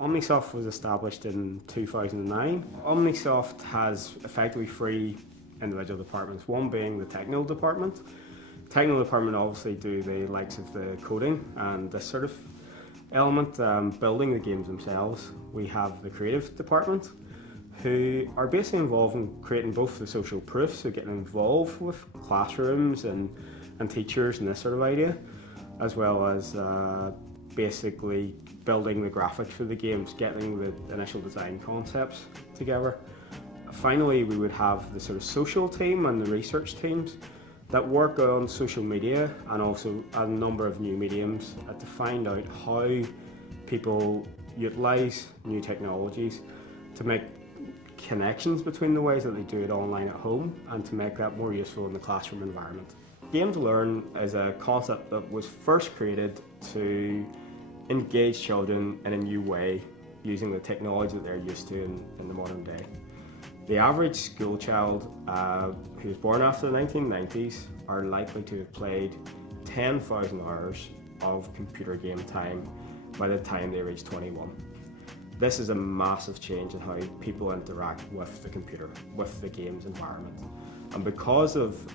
Omnisoft was established in 2009. Omnisoft has effectively three individual departments, one being the technical department. Technical department obviously do the likes of the coding and this sort of element, building the games themselves. We have the creative department, who are basically involved in creating both the social proof, so getting involved with classrooms and teachers and this sort of idea, as well as basically building the graphics for the games, getting the initial design concepts together. Finally, we would have the sort of social team and the research teams that work on social media and also a number of new mediums to find out how people utilise new technologies to make connections between the ways that they do it online at home and to make that more useful in the classroom environment. Game to Learn is a concept that was first created to engage children in a new way using the technology that they're used to in the modern day. The average school child who was born after the 1990s are likely to have played 10,000 hours of computer game time by the time they reach 21. This is a massive change in how people interact with the computer, with the games environment. And because of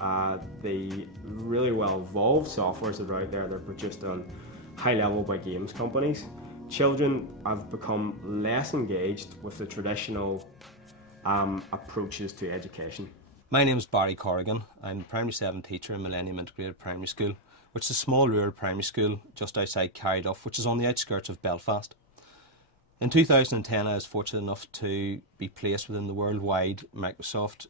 the really well evolved softwares that are out there that are produced on high level by games companies, children have become less engaged with the traditional approaches to education. My name is Barry Corrigan. I'm a Primary 7 teacher in Millennium Integrated Primary School, which is a small rural primary school just outside Carryduff, which is on the outskirts of Belfast. In 2010 I was fortunate enough to be placed within the worldwide Microsoft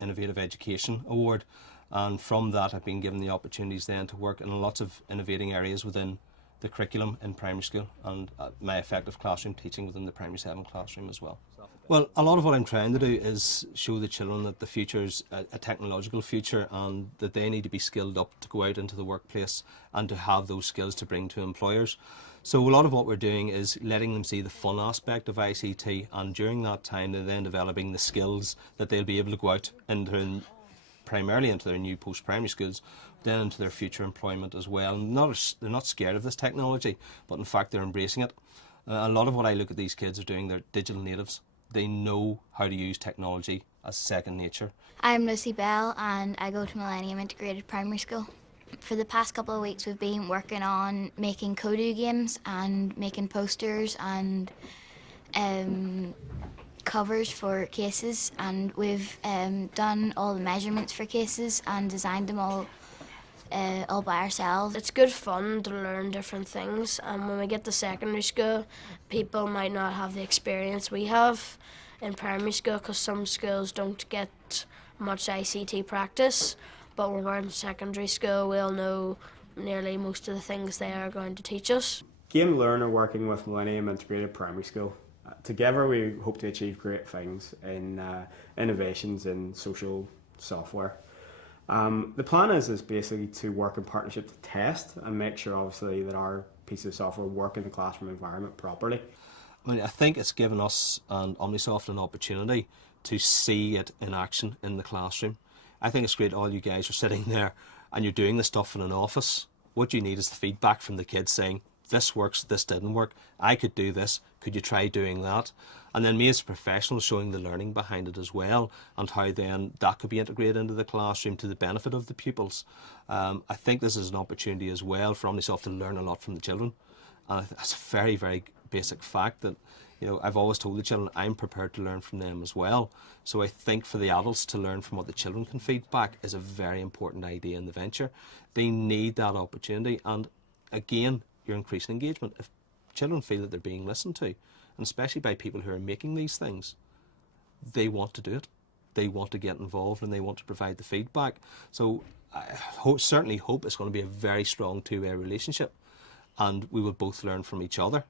Innovative Education Award, and from that I've been given the opportunities then to work in lots of innovating areas within the curriculum in primary school and my effective classroom teaching within the Primary 7 classroom as well. Well, a lot of what I'm trying to do is show the children that the future is a technological future and that they need to be skilled up to go out into the workplace and to have those skills to bring to employers. So a lot of what we're doing is letting them see the fun aspect of ICT, and during that time they're then developing the skills that they'll be able to go out into, primarily into their new post-primary schools, then into their future employment as well. And they're not scared of this technology, but in fact they're embracing it. A lot of what I look at these kids are doing, they're digital natives. They know how to use technology as second nature. I'm Lucy Bell and I go to Millennium Integrated Primary School. For the past couple of weeks we've been working on making Kodu games and making posters and covers for cases, and we've done all the measurements for cases and designed them all by ourselves. It's good fun to learn different things, and when we get to secondary school people might not have the experience we have in primary school because some schools don't get much ICT practice, but when we're in secondary school we'll know nearly most of the things they are going to teach us. Game to Learn are working with Millennium Integrated Primary School. Together we hope to achieve great things in innovations in social software. The plan is basically to work in partnership to test and make sure obviously that our pieces of software work in the classroom environment properly. I think it's given us and Omnisoft an opportunity to see it in action in the classroom. I think it's great all you guys are sitting there and you're doing the stuff in an office. What you need is the feedback from the kids saying, this works, this didn't work, I could do this, could you try doing that? And then me as a professional showing the learning behind it as well, and how then that could be integrated into the classroom to the benefit of the pupils. I think this is an opportunity as well for Omnisoft to learn a lot from the children. And it's a very, very basic fact that, you know, I've always told the children I'm prepared to learn from them as well. So I think for the adults to learn from what the children can feed back is a very important idea in the venture. They need that opportunity, and again, you're increasing engagement. If children feel that they're being listened to, and especially by people who are making these things, they want to do it. They want to get involved and they want to provide the feedback. So I certainly hope it's going to be a very strong two-way relationship and we will both learn from each other.